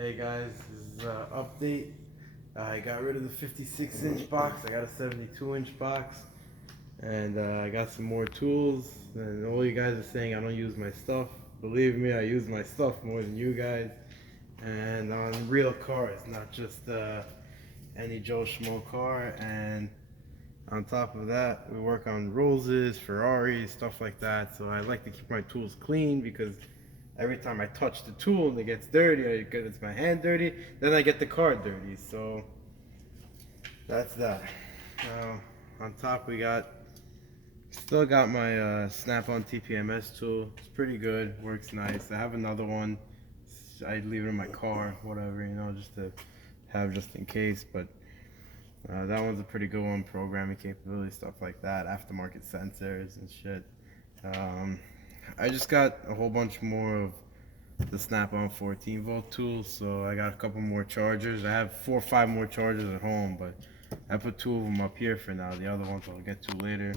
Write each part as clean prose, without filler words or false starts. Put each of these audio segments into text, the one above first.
Hey guys, this is an update. I got rid of the 56-inch box. I got a 72-inch box, and I got some more tools. And all you guys are saying I don't use my stuff. Believe me, I use my stuff more than you guys. And on real cars, not just any Joe Schmo car. And on top of that, we work on Rollses, Ferraris, stuff like that. So I like to keep my tools clean because every time I touch the tool and it gets dirty, or it gets my hand dirty, then I get the car dirty. So that's that. Now on top we still got my Snap-on Tpms tool. It's pretty good, works nice. I have another one. I leave it in my car, whatever, just to have just in case. But that one's a pretty good one. Programming capability, stuff like that, aftermarket sensors and shit. I just got a whole bunch more of the Snap-on 14-volt tools, so I got a couple more chargers. I have 4 or 5 more chargers at home, but I put 2 of them up here for now. The other ones I'll get to later.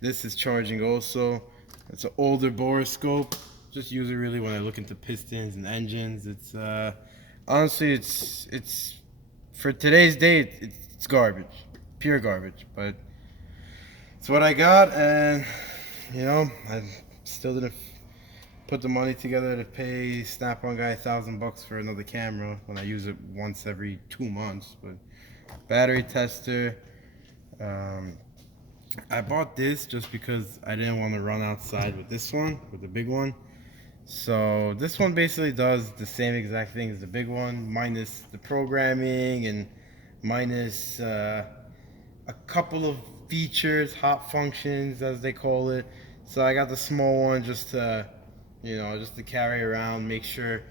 This is charging also. It's an older borescope. Just use it really when I look into pistons and engines. It's honestly, it's for today's date, it's garbage, pure garbage. But it's what I got, and I still didn't put the money together to pay Snap-on guy $1,000 for another camera when I use it once every 2 months. But battery tester, I bought this just because I didn't want to run outside with this one, with the big one. So this one basically does the same exact thing as the big one, minus the programming and minus a couple of features, hot functions as they call it. So I got the small one just to carry around, make sure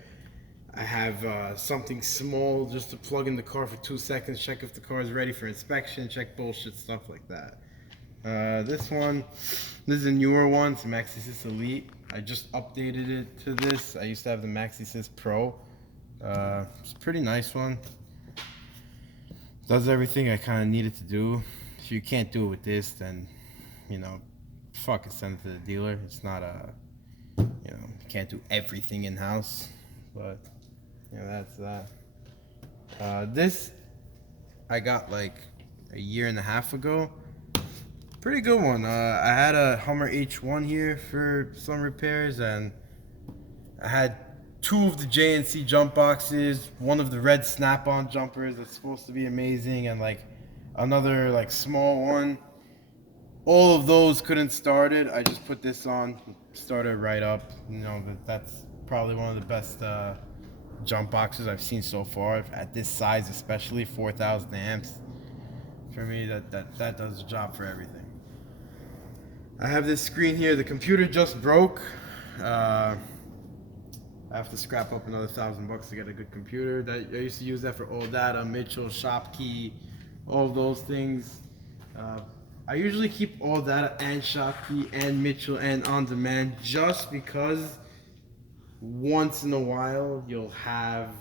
I have something small just to plug in the car for 2 seconds, check if the car is ready for inspection, check bullshit, stuff like that. This is a newer one, it's a MaxiSys Elite. I just updated it to this. I used to have the MaxiSys Pro. It's a pretty nice one. Does everything I kind of needed to do. If you can't do it with this, then fuck it, send it to the dealer. It's not you can't do everything in house, but that's that. This I got like a year and a half ago. Pretty good one. I had a Hummer H1 here for some repairs, and I had 2 of the JNC jump boxes, one of the red Snap-on jumpers that's supposed to be amazing, and like another like small one. All of those couldn't start it. I just put this on, started right up. That's probably one of the best jump boxes I've seen so far at this size, especially 4,000 amps. For me, that does the job for everything. I have this screen here. The computer just broke. I have to scrap up another $1,000 to get a good computer. I used to use that for AllData, Mitchell, Shopkey, all of those things. I usually keep AllData and Shopkey and Mitchell and On Demand just because once in a while you'll have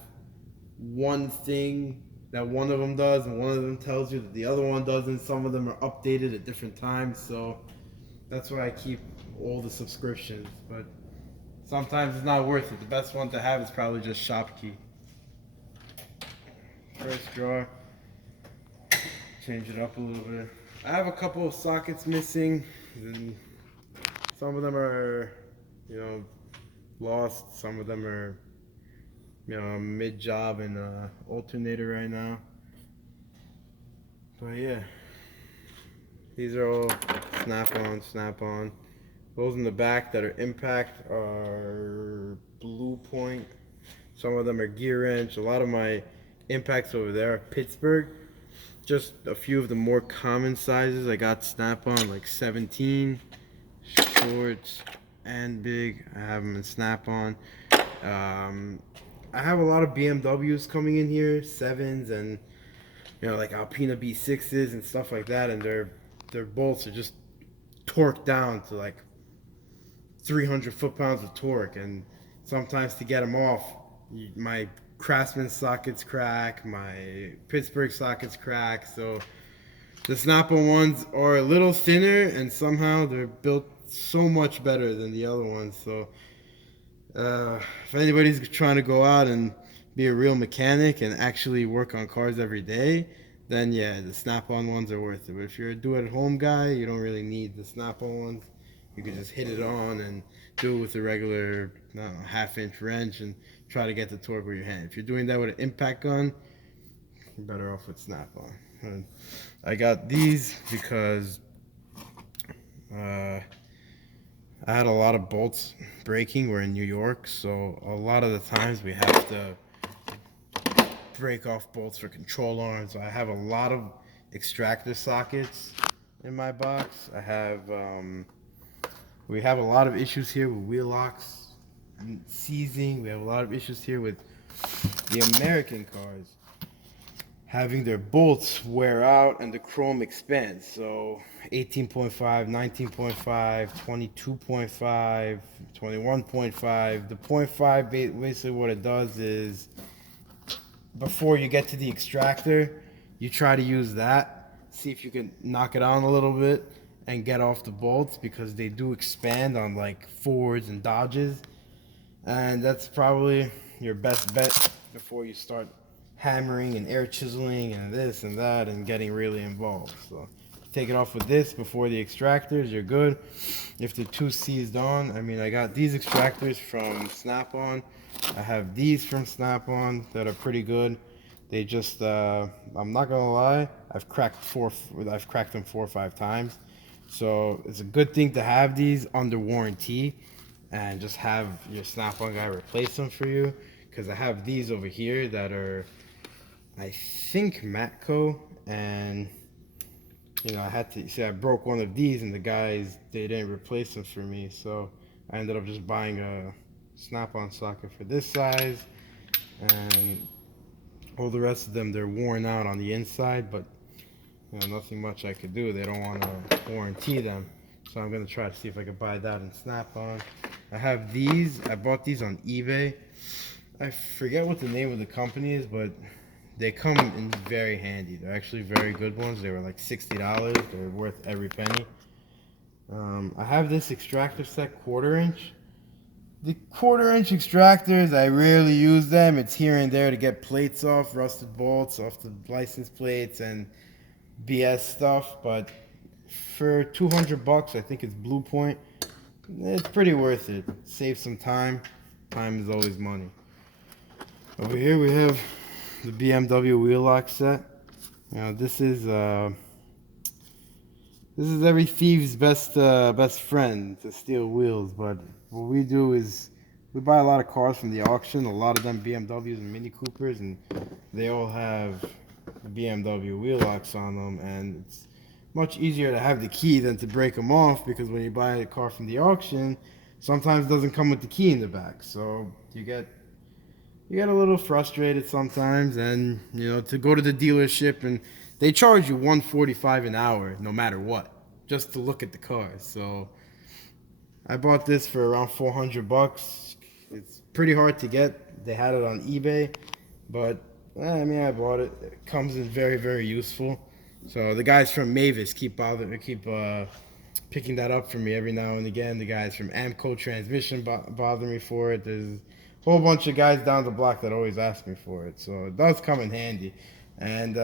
one thing that one of them does and one of them tells you that the other one doesn't. Some of them are updated at different times, so that's why I keep all the subscriptions. But sometimes it's not worth it. The best one to have is probably just Shopkey. First drawer, change it up a little bit. I have a couple of sockets missing, and some of them are, lost. Some of them are, mid-job and alternator right now. But yeah, these are all Snap-on. Those in the back that are impact are Blue Point. Some of them are gear wrench. A lot of my impacts over there are Pittsburgh. Just a few of the more common sizes. I got Snap-on like 17, shorts and big. I have them in Snap-on. I have a lot of BMWs coming in here, 7s and like Alpina B6s and stuff like that, and their bolts are just torqued down to like 300 foot-pounds of torque, and sometimes to get them off, my Craftsman sockets crack, my Pittsburgh sockets crack. So the Snap-on ones are a little thinner, and somehow they're built so much better than the other ones. So if anybody's trying to go out and be a real mechanic and actually work on cars every day, then yeah, the snap-on ones are worth it. But if you're a do-it-at-home guy, you don't really need the snap-on ones. You can just hit it on and do it with a regular, I don't know, half-inch wrench and try to get the torque with your hand. If you're doing that with an impact gun, you're better off with snap-on. And I got these because I had a lot of bolts breaking. We're in New York, so a lot of the times we have to break off bolts for control arms. I have a lot of extractor sockets in my box. We have a lot of issues here with wheel locks and seizing. We have a lot of issues here with the American cars having their bolts wear out and the chrome expands. So 18.5, 19.5, 22.5, 21.5. The 0.5, basically what it does is before you get to the extractor, you try to use that, see if you can knock it on a little bit and get off the bolts, because they do expand on like Fords and Dodges, and that's probably your best bet before you start hammering and air chiseling and this and that and getting really involved. So take it off with this before the extractors, you're good. If they're too seized on, I mean, I got these extractors from Snap-on. I have these from Snap-on that are pretty good. They just, I'm not gonna lie, I've cracked them 4 or 5 times. So it's a good thing to have these under warranty and just have your Snap-on guy replace them for you. Because I have these over here that are, I think, Matco, and you know, I had to see, I broke one of these and the guys, they didn't replace them for me, so I ended up just buying a Snap-on socket for this size, and all the rest of them, they're worn out on the inside, but you know, nothing much I could do. They don't want to warranty them, so I'm gonna try to see if I could buy that in Snap-on. I have these, I bought these on eBay. I forget what the name of the company is, but they come in very handy. They're actually very good ones. They were like $60. They're worth every penny. I have this extractor set 1/4 inch. The 1/4 inch extractors, I rarely use them. It's here and there to get plates off, rusted bolts off the license plates and BS stuff. But for 200 bucks, I think it's Blue Point. It's pretty worth it. Save some time. Time is always money. Over here we have the Bmw Wheel Lock Set. Now this is every thief's best friend, to steal wheels. But what we do is we buy a lot of cars from the auction. A lot of them BMWs and Mini Coopers, and they all have BMW wheel locks on them. And it's much easier to have the key than to break them off, because when you buy a car from the auction, sometimes it doesn't come with the key in the back. So you get a little frustrated sometimes, and you know, to go to the dealership and they charge you $145 an hour no matter what, just to look at the cars. So I bought this for around 400 bucks. It's pretty hard to get. They had it on eBay, but I mean, I bought it. It comes in very, very useful. So the guys from Mavis keep picking that up for me every now and again. The guys from Amco Transmission bother me for it. There's a whole bunch of guys down the block that always ask me for it. So it does come in handy. And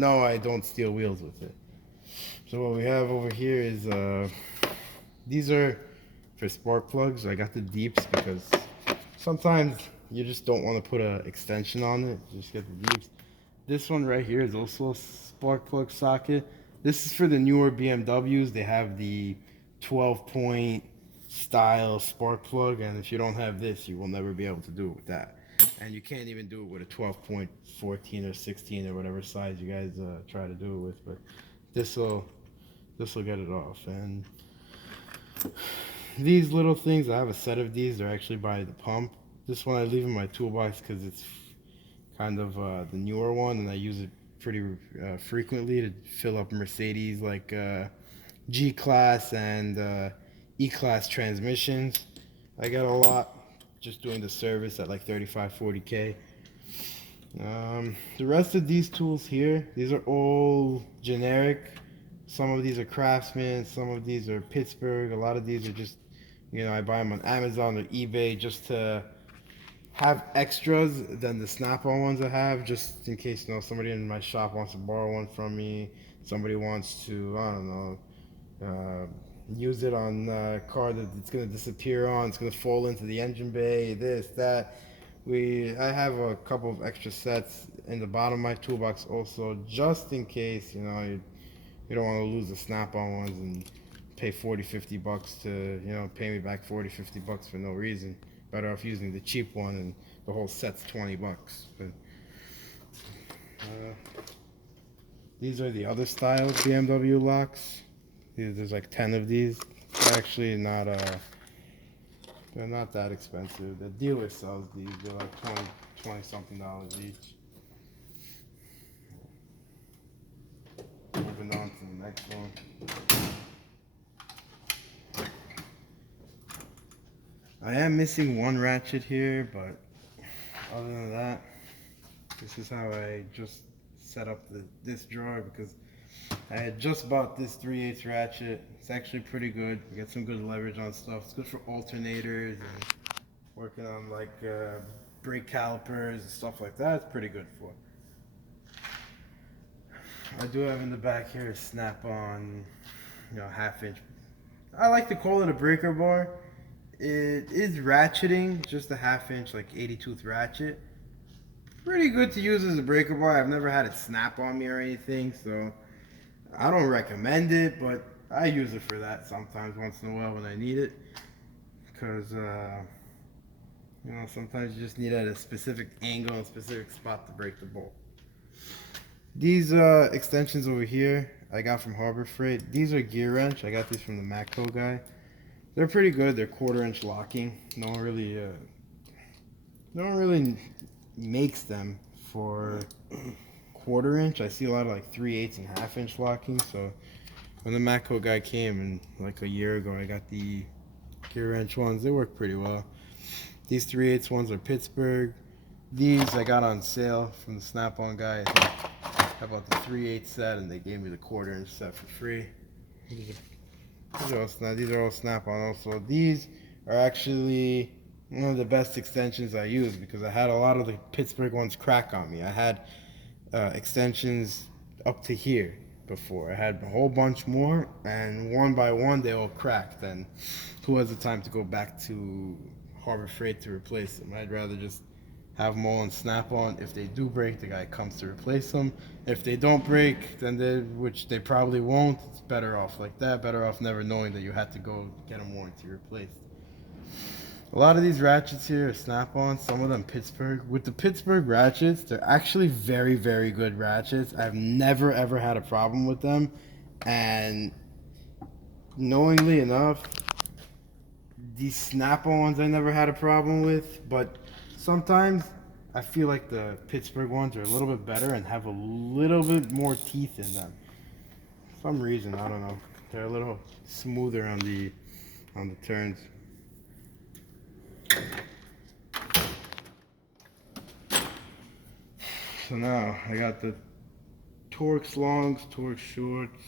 no, I don't steal wheels with it. So what we have over here is, these are for spark plugs. I got the deeps because sometimes you just don't want to put an extension on it. You just get the deeps. This one right here is also a spark plug socket. This is for the newer BMWs. They have the 12-point style spark plug, and if you don't have this, you will never be able to do it with that. And you can't even do it with a 12.14 or 16 or whatever size you guys try to do it with. But this will get it off. And these little things, I have a set of these. They're actually by the pump. This one I leave in my toolbox because it's kind of the newer one, and I use it pretty frequently to fill up Mercedes like G-Class and E-Class transmissions. I got a lot just doing the service at like 35-40K. The rest of these tools here, these are all generic. Some of these are Craftsman, some of these are Pittsburgh. A lot of these are just, you know, I buy them on Amazon or eBay just to have extras than the snap-on ones I have, just in case, you know, somebody in my shop wants to borrow one from me. Somebody wants to, I don't know, use it on a car that it's gonna disappear on. It's gonna fall into the engine bay. This, that. I have a couple of extra sets in the bottom of my toolbox also, just in case, you know, you don't want to lose the snap-on ones and pay 40-50 bucks to, you know, pay me back 40-50 bucks for no reason. Better off using the cheap one, and the whole set's 20 bucks. But these are the other style BMW locks. There's like 10 of these. They're actually not they're not that expensive. The dealer sells these. They're like $20 something each. Moving on to the next one. I am missing one ratchet here, but other than that, this is how I just set up this drawer, because I had just bought this 3/8 ratchet. It's actually pretty good. You get some good leverage on stuff. It's good for alternators and working on like brake calipers and stuff like that. It's pretty good for. I do have in the back here a snap-on, you know, 1/2 inch. I like to call it a breaker bar. It is ratcheting, just a 1/2 inch, like 80 tooth ratchet. Pretty good to use as a breaker bar. I've never had it snap on me or anything, so I don't recommend it, but I use it for that sometimes, once in a while when I need it. Because, you know, sometimes you just need it at a specific angle and a specific spot to break the bolt. These extensions over here I got from Harbor Freight. These are gear wrench. I got these from the Matco guy. They're pretty good. They're 1/4 inch locking. No one really makes them for 1/4 inch. I see a lot of like 3/8 and 1/2 inch locking. So when the Matco guy came, and like a year ago, I got the gear wrench ones. They work pretty well. These 3/8 ones are Pittsburgh. These I got on sale from the Snap-on guy. I bought the 3/8 set, and they gave me the 1/4 inch set for free. These are all Snap-on also. These are actually one of the best extensions I use, because I had a lot of the Pittsburgh ones crack on me. I had extensions up to here before. I had a whole bunch more, and one by one they all cracked, and who has the time to go back to Harbor Freight to replace them? I'd rather just have them all on Snap-on. If they do break, the guy comes to replace them. If they don't break, then which they probably won't, it's better off like that. Better off never knowing that you had to go get them warranty replaced. A lot of these ratchets here are Snap-on, some of them Pittsburgh. With the Pittsburgh ratchets, they're actually very, very good ratchets. I've never ever had a problem with them, and knowingly enough, these Snap-on ones I never had a problem with, but sometimes I feel like the Pittsburgh ones are a little bit better and have a little bit more teeth in them. For some reason, I don't know. They're a little smoother on the turns. So now I got the Torx longs, Torx shorts.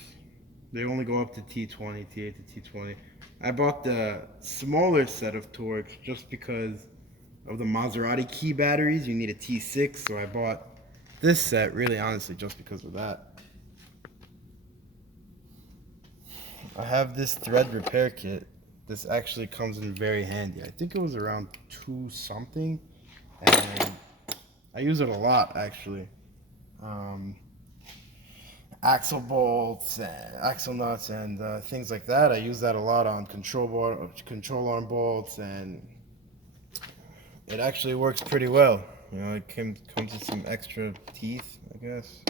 They only go up to T20, T8 to T20. I bought the smaller set of Torx just because of the Maserati key batteries. You need a T6, so I bought this set really honestly just because of that. I have this thread repair kit. This actually comes in very handy. I think it was around 2 something, and I use it a lot actually. Axle bolts and axle nuts and things like that. I use that a lot on control arm bolts, and it actually works pretty well. You know, it comes with some extra teeth, I guess.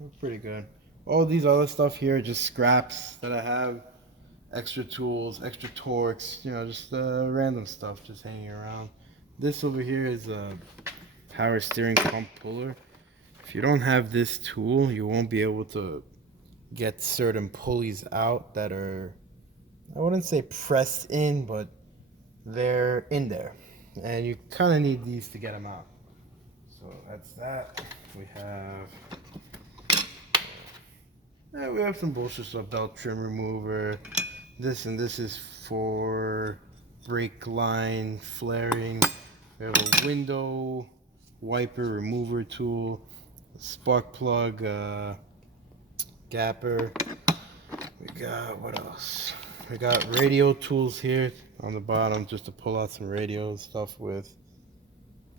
It's pretty good. All these other stuff here are just scraps that I have. Extra tools, extra Torx, you know, just random stuff just hanging around. This over here is a power steering pump puller. If you don't have this tool, you won't be able to get certain pulleys out that are, I wouldn't say pressed in, but they're in there. And you kind of need these to get them out. So that's that. We have some bullshit stuff, belt trim remover. This is for brake line flaring. We have a window wiper remover tool, a spark plug, gapper. We got, what else? We got radio tools here on the bottom just to pull out some radio stuff with.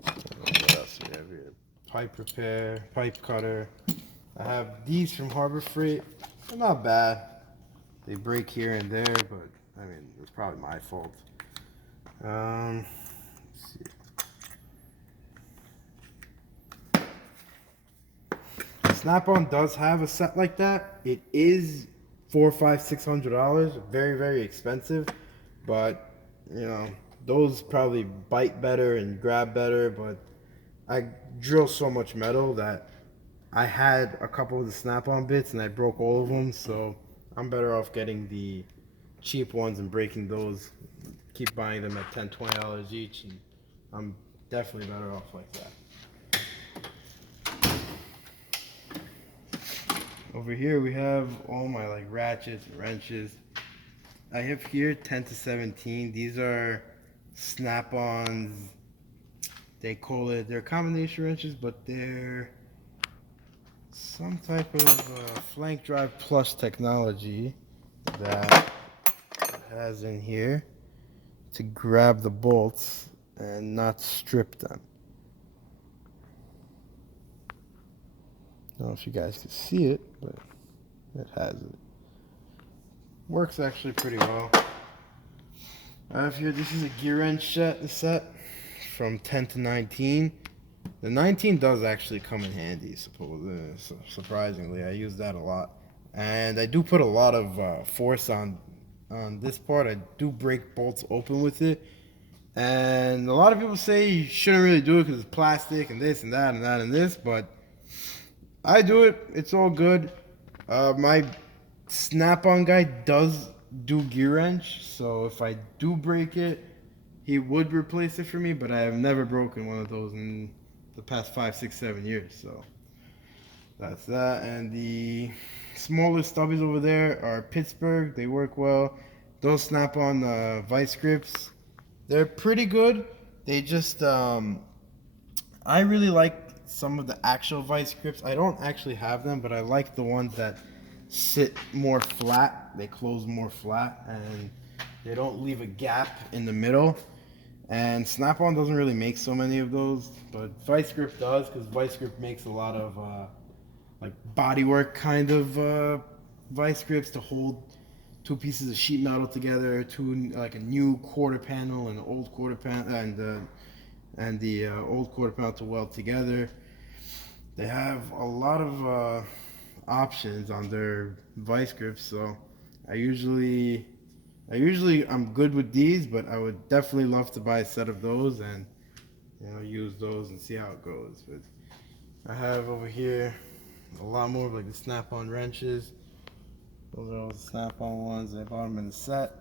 What else we have here? Pipe repair, pipe cutter. I have these from Harbor Freight. They're not bad. They break here and there, but I mean, it's probably my fault. Let's see. Snap-on does have a set like that. It is $400, $500, $600. Very, very expensive. But, you know, those probably bite better and grab better. But I drill so much metal that I had a couple of the Snap-on bits and I broke all of them. So I'm better off getting the cheap ones and breaking those. Keep buying them at $10, $20 each. And I'm definitely better off like that. Over here we have all my like ratchets and wrenches. I have here 10 to 17. These are Snap-ons. They call it, they're combination wrenches, but they're some type of flank drive plus technology that it has in here to grab the bolts and not strip them. I don't know if you guys can see it, but it has it. Works actually pretty well. I have here, this is a gear wrench set from 10 to 19. The 19 does actually come in handy, surprisingly. I use that a lot. And I do put a lot of force on this part. I do break bolts open with it. And a lot of people say you shouldn't really do it because it's plastic and this and that and that and this, but I do it. It's all good. My Snap-on guy does do gear wrench, so if I do break it, he would replace it for me, but I have never broken one of those in the past 5, 6, 7 years. So that's that. And the smallest stubbies over there are Pittsburgh. They work well. Those Snap-on vice grips, they're pretty good. They just I really like some of the actual vice grips. I don't actually have them, but I like the ones that sit more flat. They close more flat and they don't leave a gap in the middle. And Snap-on doesn't really make so many of those, but Vice Grip does, because Vice Grip makes a lot of like bodywork kind of vice grips to hold two pieces of sheet metal together, like a new quarter panel and an old quarter panel, and the old quarter panel to weld together. They have a lot of options on their vice grips, so I'm good with these, but I would definitely love to buy a set of those and, you know, use those and see how it goes. But I have over here a lot more of like the Snap-on wrenches. Those are all the Snap-on ones. I bought them in the set.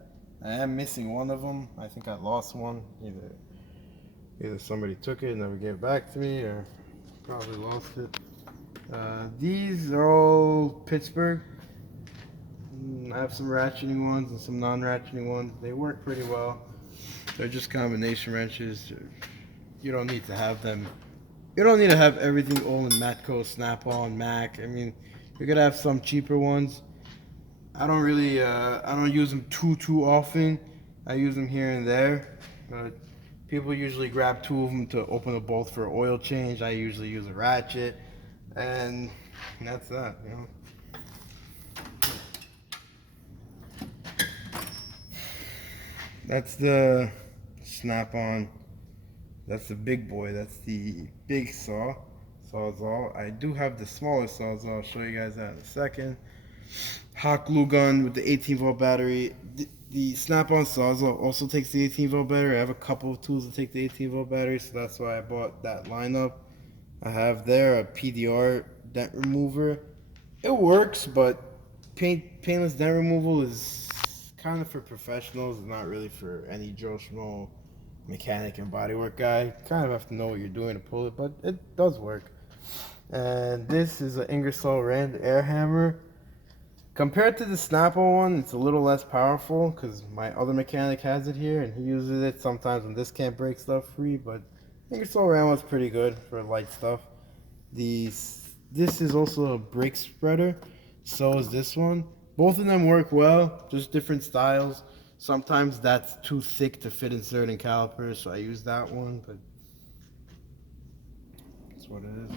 I am missing one of them. I think I lost one. Either somebody took it and never gave it back to me, or probably lost it. These are all Pittsburgh. I have some ratcheting ones and some non-ratcheting ones. They work pretty well. They're just combination wrenches. You don't need to have them. You don't need to have everything all in Matco, Snap-on, Mac. I mean, you're gonna have some cheaper ones. I don't really, I don't use them too often. I use them here and there. But people usually grab two of them to open a bolt for an oil change. I usually use a ratchet, and that's that, you know. That's the Snap-on. That's the big boy. That's the big Sawzall. I do have the smaller Sawzall. I'll show you guys that in a second. Hot glue gun with the 18-volt battery. The Snap-on Sawzall also takes the 18-volt battery. I have a couple of tools that take the 18-volt battery, so that's why I bought that lineup. I have there a PDR dent remover. It works, but paintless dent removal is kind of for professionals, not really for any Joe Schmo mechanic and bodywork guy. Kind of have to know what you're doing to pull it, but it does work. And this is an Ingersoll Rand air hammer. Compared to the Snap-on one, it's a little less powerful because my other mechanic has it here and he uses it sometimes when this can't break stuff free, but Ingersoll Rand was pretty good for light stuff. This is also a brake spreader. So is this one. Both of them work well, just different styles. Sometimes that's too thick to fit in certain calipers, so I use that one, but that's what it is.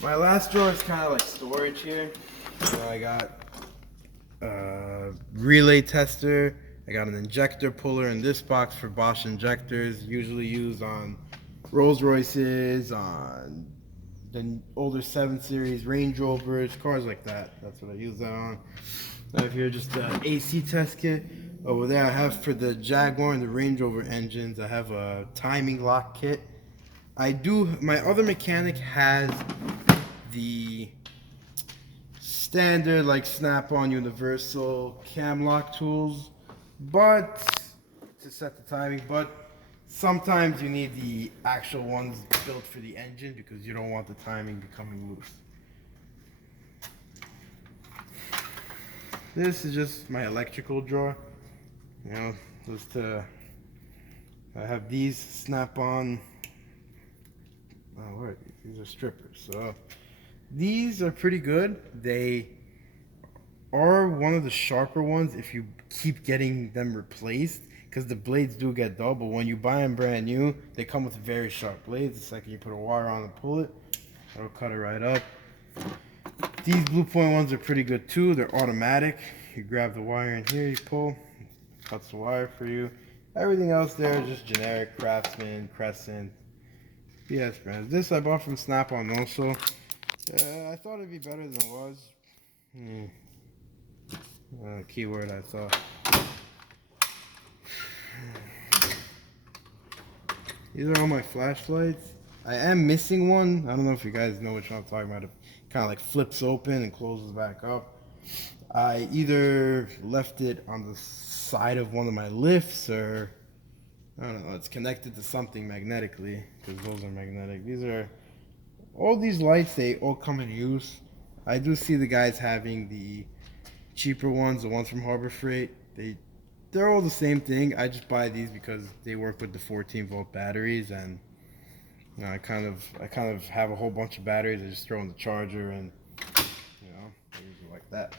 My last drawer is kind of like storage here. So I got a relay tester. I got an injector puller in this box for Bosch injectors, usually used on Rolls Royces, on the older 7 Series Range Rovers, cars like that. That's what I use that on. I have here just an AC test kit. Over there I have for the Jaguar and the Range Rover engines, I have a timing lock kit. My other mechanic has the standard like snap-on universal cam lock tools, but to set the timing, but sometimes you need the actual ones built for the engine because you don't want the timing becoming loose. This is just my electrical drawer. You know, I have these snap-on. Oh, what? These are strippers. So these are pretty good. They are one of the sharper ones if you keep getting them replaced, because the blades do get dull, but when you buy them brand new, they come with very sharp blades. The second you put a wire on and pull it, it'll cut it right up. These Blue Point ones are pretty good too. They're automatic. You grab the wire in here, you pull, it cuts the wire for you. Everything else there is just generic Craftsman, Crescent, BS brands. This I bought from Snap-on also. I thought it'd be better than it was. Keyword I thought. These are all my flashlights. I am missing one. I don't know if you guys know which one I'm talking about. It kind of like flips open and closes back up. I either left it on the side of one of my lifts, or I don't know, it's connected to something magnetically, because those are magnetic. All these lights, they all come in use. I do see the guys having the cheaper ones, the ones from Harbor Freight. They're all the same thing. I just buy these because they work with the 14-volt batteries, and you know, I kind of have a whole bunch of batteries. I just throw in the charger, and you know, I use it like that.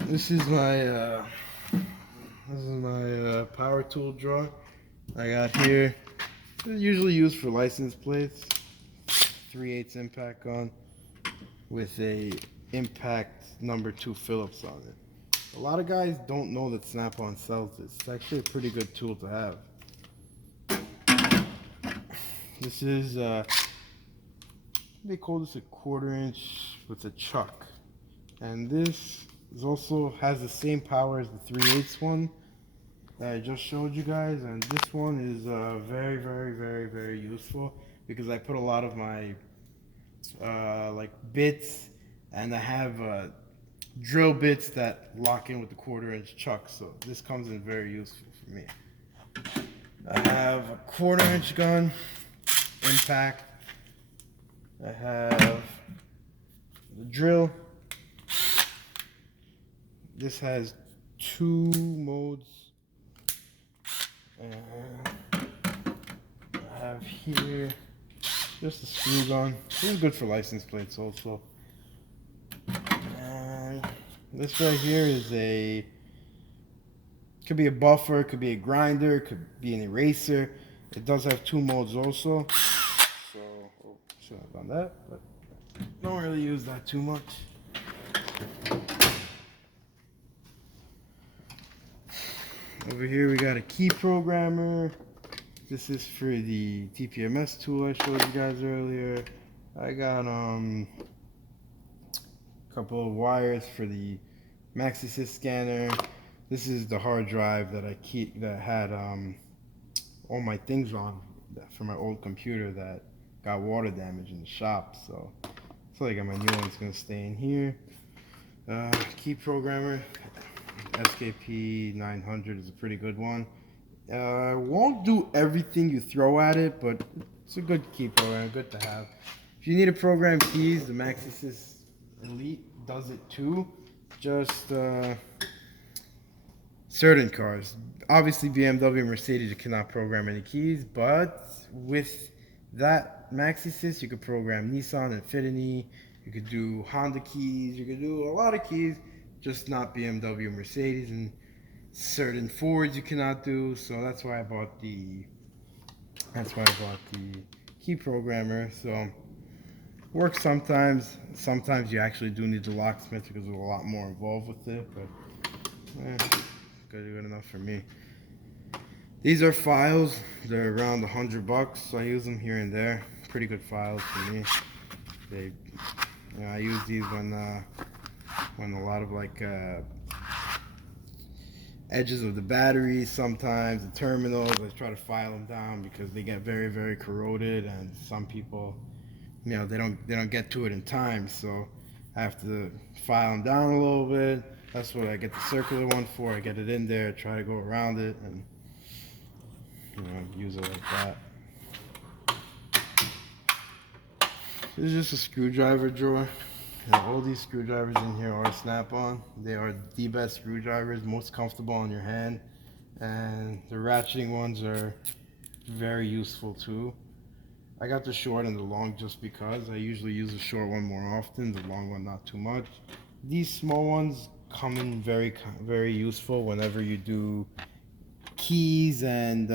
This is my power tool drawer I got here. It's usually used for license plates. 3/8 impact gun with a impact number 2 Phillips on it. A lot of guys don't know that Snap-on sells this. It's actually a pretty good tool to have. This is they call this a 1/4 inch with a chuck, and this also has the same power as the 3/8 one that I just showed you guys, and this one is very, very, very, very useful because I put a lot of my like bits, and I have drill bits that lock in with the 1/4 inch chuck, so this comes in very useful for me. I have a 1/4 inch gun, impact. I have the drill. This has 2 modes. And I have here just a screw gun. This is good for license plates also. And this right here is could be a buffer, could be a grinder, could be an eraser. It does have 2 modes also. So, should have done that, but don't really use that too much. Over here we got a key programmer. This is for the Tpms tool I showed you guys earlier. I got a couple of wires for the MaxiSys scanner. This is the hard drive that that had all my things on for my old computer that got water damage in the shop. So I feel like my new one's gonna stay in here. Key programmer. SKP 900 is a pretty good one. Won't do everything you throw at it, but it's a good key program, good to have. If you need to program keys, the MaxiSys Elite does it too. Just certain cars. Obviously, BMW and Mercedes, you cannot program any keys, but with that MaxiSys, you could program Nissan, Infiniti, you could do Honda keys, you could do a lot of keys, just not BMW, Mercedes, and certain Fords you cannot do. So that's why I bought the key programmer. So works sometimes. Sometimes you actually do need the locksmith because there's a lot more involved with it, but good enough for me. These are files. They're around $100, so I use them here and there. Pretty good files for me. I use these when a lot of edges of the batteries, sometimes the terminals, I try to file them down because they get very, very corroded, and some people, they don't get to it in time, so I have to file them down a little bit. That's what I get the circular one for. I get it in there, try to go around it, and use it like that. This is just a screwdriver drawer. All these screwdrivers in here are Snap-on. They are the best screwdrivers, most comfortable on your hand, and the ratcheting ones are very useful too. I got the short and the long just because I usually use the short one more often, the long one not too much. These small ones come in very, very useful whenever you do keys and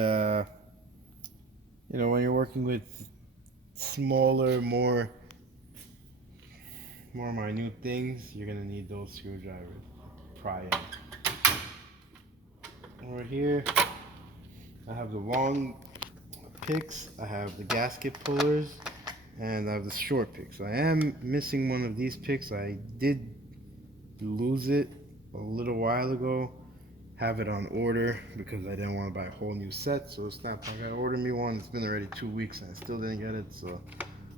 when you're working with smaller, more minute things, you're gonna need those screwdrivers. Pry in. Over here, I have the long picks, I have the gasket pullers, and I have the short picks. I am missing one of these picks. I did lose it a little while ago. Have it on order because I didn't want to buy a whole new set, so it's not. I gotta order me one. It's been already 2 weeks and I still didn't get it, so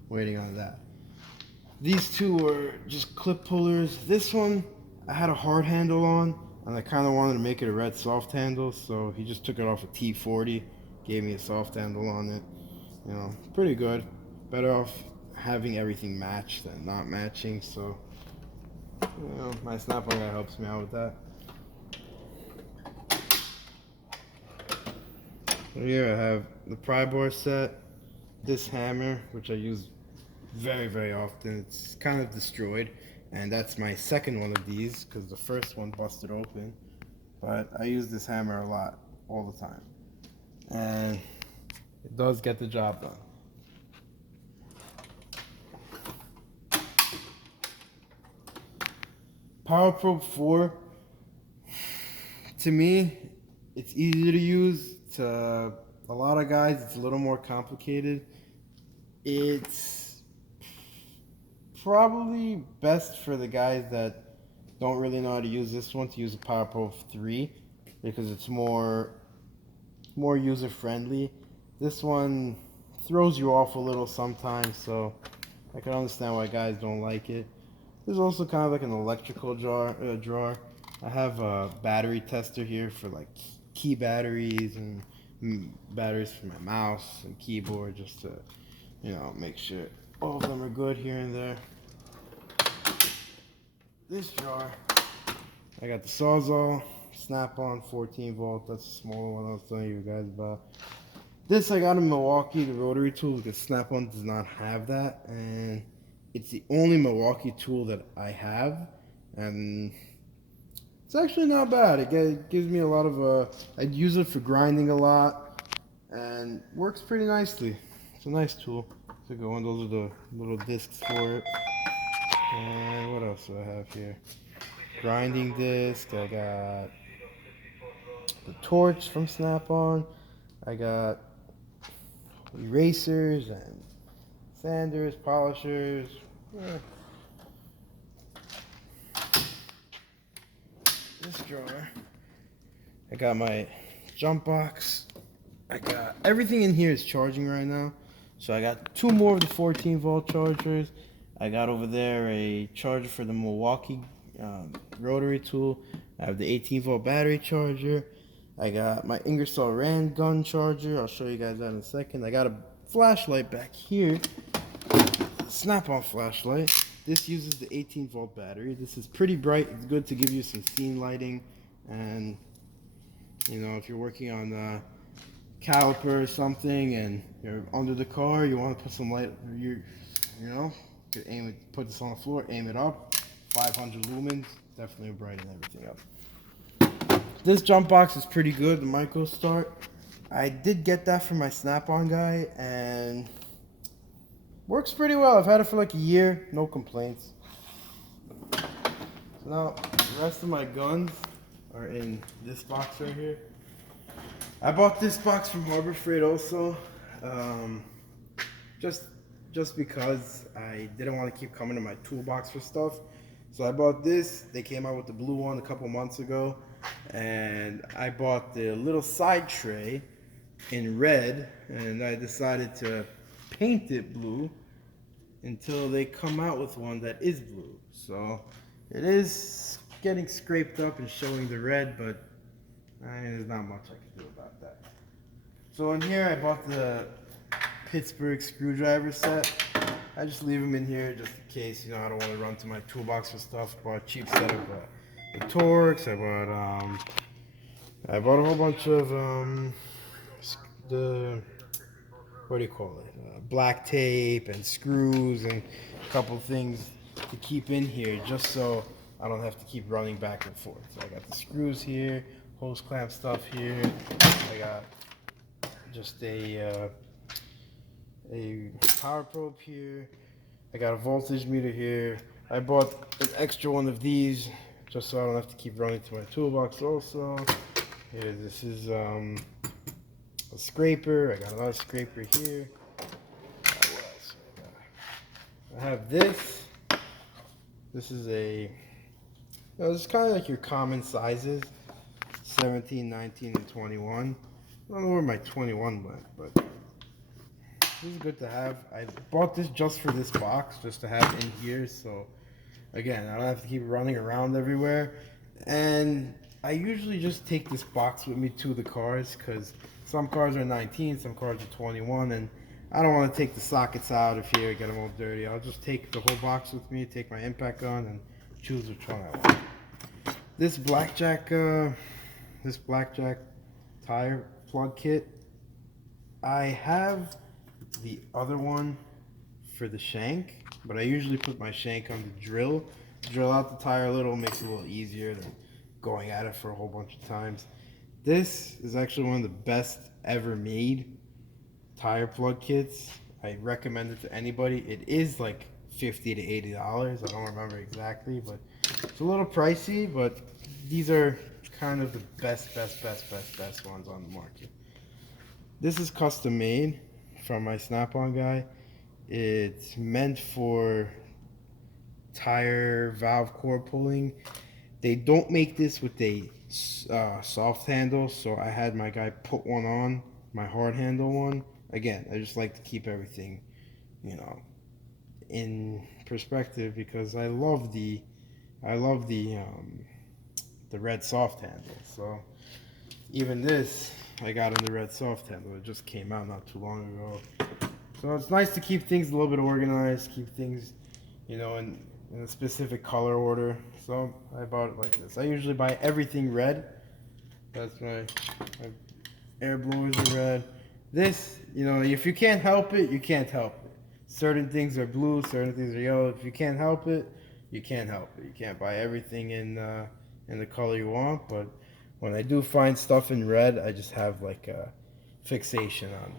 waiting on that. These two were just clip pullers. This one I had a hard handle on, and I kind of wanted to make it a red soft handle, so he just took it off a T40, gave me a soft handle on it. Pretty good. Better off having everything matched than not matching, so my Snap-on guy helps me out with that. Here I have the Pry Bar Set, this hammer, which I use very, very often. It's kind of destroyed, and that's my second one of these because the first one busted open. But I use this hammer a lot, all the time, and it does get the job done. Power Probe 4, to me, it's easy to use. To a lot of guys, it's a little more complicated. It's probably best for the guys that don't really know how to use this one to use a Power Probe 3 because it's more user friendly. This one throws you off a little sometimes, so I can understand why guys don't like it. There's also kind of like an electrical drawer. I have a battery tester here for like key batteries and batteries for my mouse and keyboard, just to make sure all of them are good here and there. This drawer, I got the Sawzall Snap-on 14 volt. That's the smaller one I was telling you guys about. This I got in Milwaukee, the Rotary Tool, because Snap-on does not have that, and it's the only Milwaukee tool that I have, and it's actually not bad. It gives me a lot of I use it for grinding a lot, and works pretty nicely. It's a nice tool. It's a good one. Those are the little discs for it. And what else do I have here? Grinding disc. I got the Torx from Snap-on. I got erasers and sanders, polishers. This drawer, I got my jump box. I got everything in here is charging right now, so I got 2 more of the 14 volt chargers. I got over there a charger for the Milwaukee Rotary Tool. I have the 18 volt battery charger. I got my Ingersoll Rand gun charger. I'll show you guys that in a second. I got a flashlight back here, Snap-on flashlight. This uses the 18 volt battery. This is pretty bright. It's good to give you some scene lighting, and You know, if you're working on the caliper or something and you're under the car, you want to put some light, you know, you aim it, put this on the floor, aim it up, 500 lumens, definitely will brighten everything up. This jump box is pretty good, the micro start. I did get that from my Snap-on guy and works pretty well. I've had it for like a year, no complaints. So now the rest of my guns are in this box right here. I bought this box from Harbor Freight also, just because I didn't want to keep coming to my toolbox for stuff. So I bought this. They came out with the blue one a couple months ago, and I bought the little side tray in red, and I decided to paint it blue until they come out with one that is blue. So it is getting scraped up and showing the red, but there's not much I can do about that. So in here I bought the Pittsburgh Screwdriver Set. I just leave them in here just in case, you know, I don't want to run to my toolbox for stuff. Bought a cheap set of the Torx. I bought a whole bunch of what do you call it? Black tape and screws and a couple things to keep in here just so I don't have to keep running back and forth. So I got the screws here, hose clamp stuff here. I got just a power probe here. I got a voltage meter here. I bought an extra one of these just so I don't have to keep running to my toolbox also. Here, this is a scraper. I got another scraper here. What else? I have this. This is this is kind of like your common sizes, 17, 19, and 21. I don't know where my 21 went, but this is good to have. I bought this just for this box, just to have in here. So again, I don't have to keep running around everywhere. And I usually just take this box with me to the cars because some cars are 19, some cars are 21, and I don't want to take the sockets out of here, get them all dirty. I'll just take the whole box with me, take my impact gun, and choose which one I want. This blackjack tire plug kit, I have the other one for the shank, but I usually put my shank on the drill out the tire a little, makes it a little easier than going at it for a whole bunch of times. This is actually one of the best ever made tire plug kits. I recommend it to anybody. It is like $50 to $80. I don't remember exactly, but it's a little pricey, but these are kind of the best ones on the market. This is custom made from my Snap-on guy. It's meant for tire valve core pulling. They don't make this with a soft handle, so I had my guy put one on, my hard handle one. Again, I just like to keep everything, you know, in perspective because I love the red soft handle. So even this I got in the red soft handle. It just came out not too long ago. So it's nice to keep things a little bit organized, keep things, you know, in a specific color order. So I bought it like this. I usually buy everything red. That's my air blowers are red. This, you know, if you can't help it, you can't help it. Certain things are blue, certain things are yellow. If you can't help it, you can't help it. You can't buy everything in the color you want. But when I do find stuff in red, I just have like a fixation on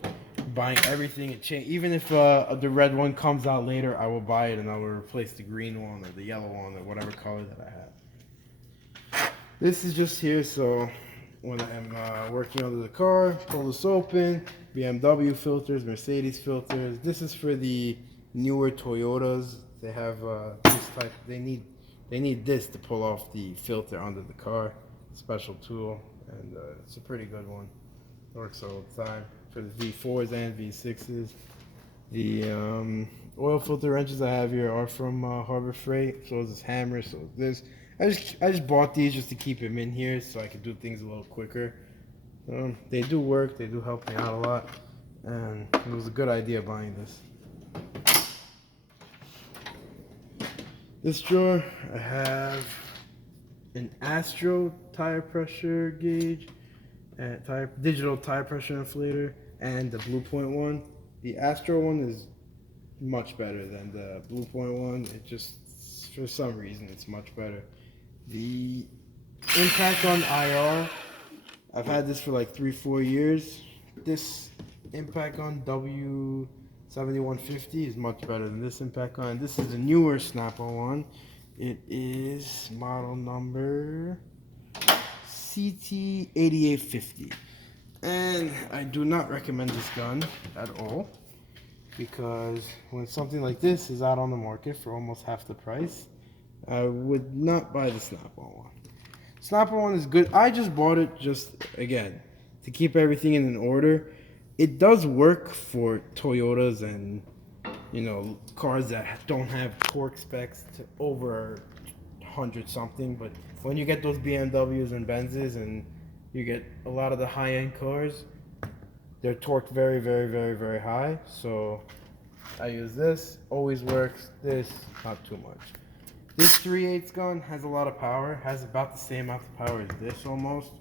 buying everything and change. Even if the red one comes out later, I will buy it and I will replace the green one or the yellow one or whatever color that I have. This is just here so when I'm working under the car, pull this open. BMW filters, Mercedes filters. This is for the newer Toyotas. They have this type. They need this to pull off the filter under the car. Special tool, and it's a pretty good one. Works all the time for the V4s and V6s. The oil filter wrenches I have here are from Harbor Freight. So is this hammer. So is this. I just bought these just to keep them in here so I could do things a little quicker. They do work. They do help me out a lot, and it was a good idea buying this. This drawer I have an Astral tire pressure gauge. digital tire pressure inflator, and the Blue Point one. The Astral one is much better than the Blue Point one. It just, for some reason, it's much better. The impact on IR, I've had this for like 3-4 years. This impact on W7150 is much better than this impact on. This is a newer Snap-on one. It is model number CT8850. And I do not recommend this gun at all, because when something like this is out on the market for almost half the price, I would not buy the Snap-on one. Snap-on one is good. I just bought it just, again, to keep everything in an order. It does work for Toyotas and, you know, cars that don't have torque specs to over 100 something, but when you get those BMWs and Benzes and you get a lot of the high-end cars, they're torqued very, very, very, very high. So I use this, always works. This, not too much. This 3/8 gun has a lot of power, has about the same amount of power as this almost.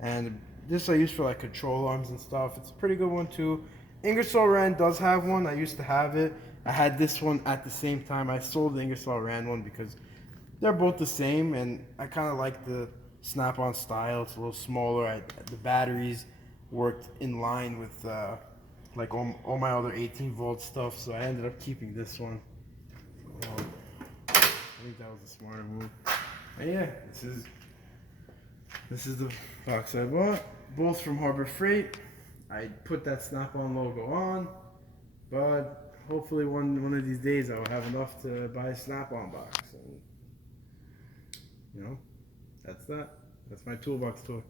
And this I use for like control arms and stuff. It's a pretty good one too. Ingersoll Rand does have one. I used to have it. I had this one at the same time. I sold the Ingersoll Rand one because they're both the same, and I kind of like the Snap-on style. It's a little smaller. The batteries worked in line with like all my other 18-volt stuff, so I ended up keeping this one. I think that was a smarter move. And yeah, this is the box I bought. Both from Harbor Freight. I put that Snap-on logo on, but hopefully one of these days I will have enough to buy a Snap-on box. And, you know, that's that. That's my toolbox tour.